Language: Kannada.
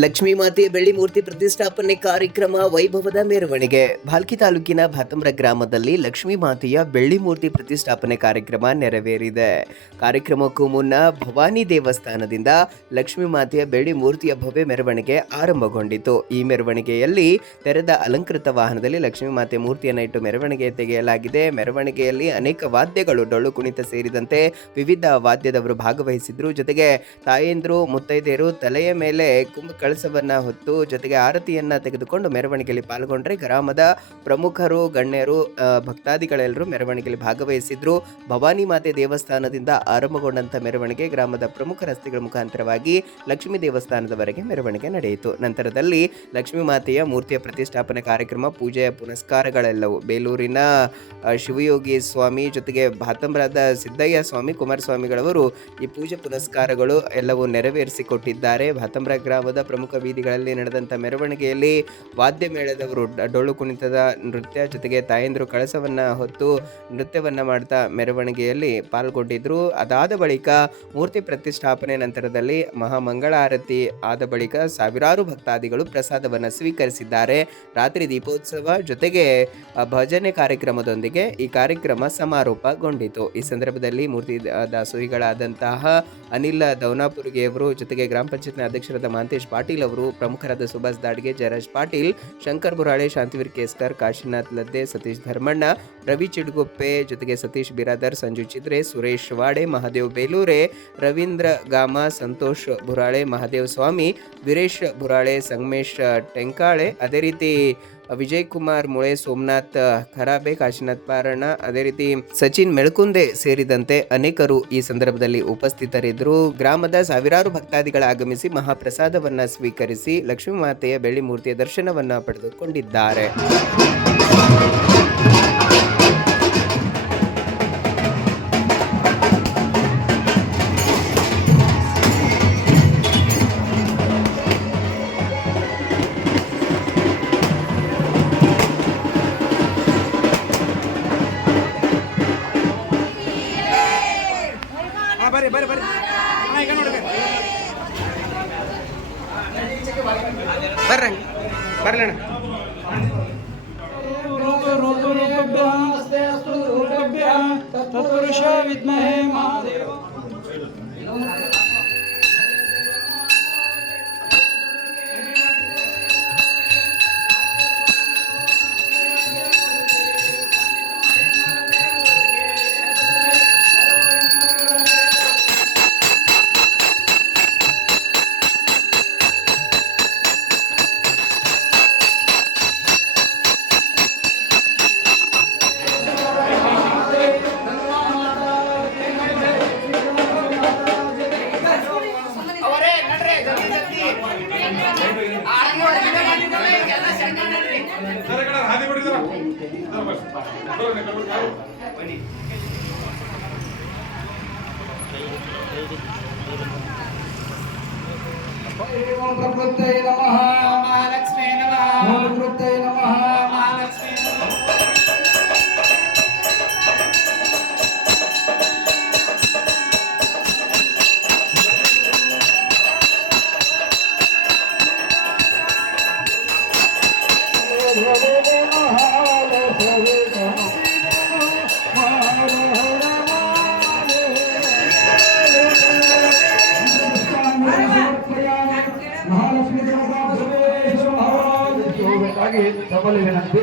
ಲಕ್ಷ್ಮೀ ಮಾತೆಯ ಬೆಳ್ಳಿ ಮೂರ್ತಿ ಪ್ರತಿಷ್ಠಾಪನೆ ಕಾರ್ಯಕ್ರಮ ವೈಭವದ ಮೆರವಣಿಗೆ. ಭಾಲ್ಕಿ ತಾಲೂಕಿನ ಭಾತಂಬ್ರ ಗ್ರಾಮದಲ್ಲಿ ಲಕ್ಷ್ಮೀ ಮಾತೆಯ ಬೆಳ್ಳಿ ಮೂರ್ತಿ ಪ್ರತಿಷ್ಠಾಪನೆ ಕಾರ್ಯಕ್ರಮ ನೆರವೇರಿದೆ. ಕಾರ್ಯಕ್ರಮಕ್ಕೂ ಮುನ್ನ ಭವಾನಿ ದೇವಸ್ಥಾನದಿಂದ ಲಕ್ಷ್ಮೀ ಮಾತೆಯ ಬೆಳ್ಳಿ ಮೂರ್ತಿಯ ಭವ್ಯ ಮೆರವಣಿಗೆ ಆರಂಭಗೊಂಡಿತು. ಈ ಮೆರವಣಿಗೆಯಲ್ಲಿ ತೆರೆದ ಅಲಂಕೃತ ವಾಹನದಲ್ಲಿ ಲಕ್ಷ್ಮೀ ಮಾತೆ ಮೂರ್ತಿಯನ್ನು ಇಟ್ಟು ಮೆರವಣಿಗೆ ತೆಗೆಯಲಾಗಿದೆ. ಮೆರವಣಿಗೆಯಲ್ಲಿ ಅನೇಕ ವಾದ್ಯಗಳು, ಡೊಳ್ಳು ಕುಣಿತ ಸೇರಿದಂತೆ ವಿವಿಧ ವಾದ್ಯದವರು ಭಾಗವಹಿಸಿದ್ರು. ಜೊತೆಗೆ ತಾಯಂದ್ರು, ಮುತ್ತೈದೆಯರು ತಲೆಯ ಮೇಲೆ ಕುಂಭ ಕಳಸವನ್ನ ಹೊತ್ತು ಜೊತೆಗೆ ಆರತಿಯನ್ನ ತೆಗೆದುಕೊಂಡು ಮೆರವಣಿಗೆಯಲ್ಲಿ ಪಾಲ್ಗೊಂಡ್ರೆ ಗ್ರಾಮದ ಪ್ರಮುಖರು, ಗಣ್ಯರು, ಭಕ್ತಾದಿಗಳೆಲ್ಲರೂ ಮೆರವಣಿಗೆಯಲ್ಲಿ ಭಾಗವಹಿಸಿದ್ರು. ಭವಾನಿ ಮಾತೆ ದೇವಸ್ಥಾನದಿಂದ ಆರಂಭಗೊಂಡಂತ ಮೆರವಣಿಗೆ ಗ್ರಾಮದ ಪ್ರಮುಖ ರಸ್ತೆಗಳ ಮುಖಾಂತರವಾಗಿ ಲಕ್ಷ್ಮೀ ದೇವಸ್ಥಾನದವರೆಗೆ ಮೆರವಣಿಗೆ ನಡೆಯಿತು. ನಂತರದಲ್ಲಿ ಲಕ್ಷ್ಮೀ ಮಾತೆಯ ಮೂರ್ತಿಯ ಪ್ರತಿಷ್ಠಾಪನೆ ಕಾರ್ಯಕ್ರಮ, ಪೂಜೆಯ ಪುನಸ್ಕಾರಗಳೆಲ್ಲವೂ ಬೇಲೂರಿನ ಶಿವಯೋಗಿ ಸ್ವಾಮಿ ಜೊತೆಗೆ ಭಾತಂಬ್ರದ ಸಿದ್ದಯ್ಯ ಸ್ವಾಮಿ, ಕುಮಾರಸ್ವಾಮಿಗಳವರು ಈ ಪೂಜೆ ಪುನಸ್ಕಾರಗಳು ಎಲ್ಲವೂ ನೆರವೇರಿಸಿಕೊಟ್ಟಿದ್ದಾರೆ. ಭಾತಂಬ್ರ ಗ್ರಾಮದ ಪ್ರಮುಖ ಬೀದಿಗಳಲ್ಲಿ ನಡೆದಂಥ ಮೆರವಣಿಗೆಯಲ್ಲಿ ವಾದ್ಯ ಮೇಳದವರು ಡೊಳ್ಳು ಕುಣಿತದ ನೃತ್ಯ ಜೊತೆಗೆ ತಾಯಂದ್ರು ಕಳಸವನ್ನ ಹೊತ್ತು ನೃತ್ಯವನ್ನ ಮಾಡ್ತಾ ಮೆರವಣಿಗೆಯಲ್ಲಿ ಪಾಲ್ಗೊಂಡಿದ್ರು. ಅದಾದ ಬಳಿಕ ಮೂರ್ತಿ ಪ್ರತಿಷ್ಠಾಪನೆ ನಂತರದಲ್ಲಿ ಮಹಾಮಂಗಳಾರತಿ ಆದ ಬಳಿಕ ಸಾವಿರಾರು ಭಕ್ತಾದಿಗಳು ಪ್ರಸಾದವನ್ನ ಸ್ವೀಕರಿಸಿದ್ದಾರೆ. ರಾತ್ರಿ ದೀಪೋತ್ಸವ ಜೊತೆಗೆ ಭಜನೆ ಕಾರ್ಯಕ್ರಮದೊಂದಿಗೆ ಈ ಕಾರ್ಯಕ್ರಮ ಸಮಾರೋಪಗೊಂಡಿತು. ಈ ಸಂದರ್ಭದಲ್ಲಿ ಮೂರ್ತಿ ದಾಸೋಹಿಗಳಾದಂತಹ ಅನಿಲ್ ದೌನಾಪುರ್ಗೆಯವರು ಜೊತೆಗೆ ಗ್ರಾಮ ಪಂಚಾಯತ್ನ ಅಧ್ಯಕ್ಷರಾದ ಮಹಾಂತೇಶ್ ಪಾಟೀಲ್ ಅವರು, ಪ್ರಮುಖರಾದ ಸುಭಾಷ್ ದಾಡ್ಗೆ, ಜಯರಾಜ್ ಪಾಟೀಲ್, ಶಂಕರ್ ಬುರಾಳೆ, ಶಾಂತಿವೀರ್ ಕೇಸ್ಕರ್, ಕಾಶಿನಾಥ್ ಲದ್ದೆ, ಸತೀಶ್ ಧರ್ಮಣ್ಣ, ರವಿ ಚಿಡ್ಗುಪ್ಪೆ ಜೊತೆಗೆ ಸತೀಶ್ ಬಿರಾದರ್, ಸಂಜು ಚಿದ್ರೆ, ಸುರೇಶ್ ವಾಡೆ, ಮಹಾದೇವ್ ಬೇಲೂರೆ, ರವೀಂದ್ರ ಗಾಮ, ಸಂತೋಷ್ ಬುರಾಳೆ, ಮಹಾದೇವ್ ಸ್ವಾಮಿ, ವೀರೇಶ್ ಬುರಾಳೆ, ಸಂಗಮೇಶ್ ಟೆಂಕಾಳೆ, ಅದೇ ರೀತಿ ವಿಜಯ್ ಕುಮಾರ್ ಮುಳೆ, ಸೋಮನಾಥ್ ಖರಾಬೆ, ಕಾಶಿನಾಥ್ ಪಾರಣ, ಅದೇ ರೀತಿ ಸಚಿನ್ ಮೆಳಕುಂದೆ ಸೇರಿದಂತೆ ಅನೇಕರು ಈ ಸಂದರ್ಭದಲ್ಲಿ ಉಪಸ್ಥಿತರಿದ್ದರು. ಗ್ರಾಮದ ಸಾವಿರಾರು ಭಕ್ತಾದಿಗಳ ಆಗಮಿಸಿ ಮಹಾಪ್ರಸಾದವನ್ನ ಸ್ವೀಕರಿಸಿ ಲಕ್ಷ್ಮೀ ಮಾತೆಯ ಬೆಳ್ಳಿ ಮೂರ್ತಿಯ ದರ್ಶನವನ್ನ ಪಡೆದುಕೊಂಡಿದ್ದಾರೆ. ಬರ್ಲಣ್ಣ ತತ್ಪುರುಷ ವಿದ್ಮಹೇ ಮಹಾದೇವ. ಪ್ರಕೃತೈ ನಮಃ ಮಹಾಲಕ್ಷ್ಮೀ ನಮಃ, ಪ್ರಕೃತೈ ನಮಃ ಮಹಾಲಕ್ಷ್ಮೀ ಸಫಲ ವಿನಂತಿ.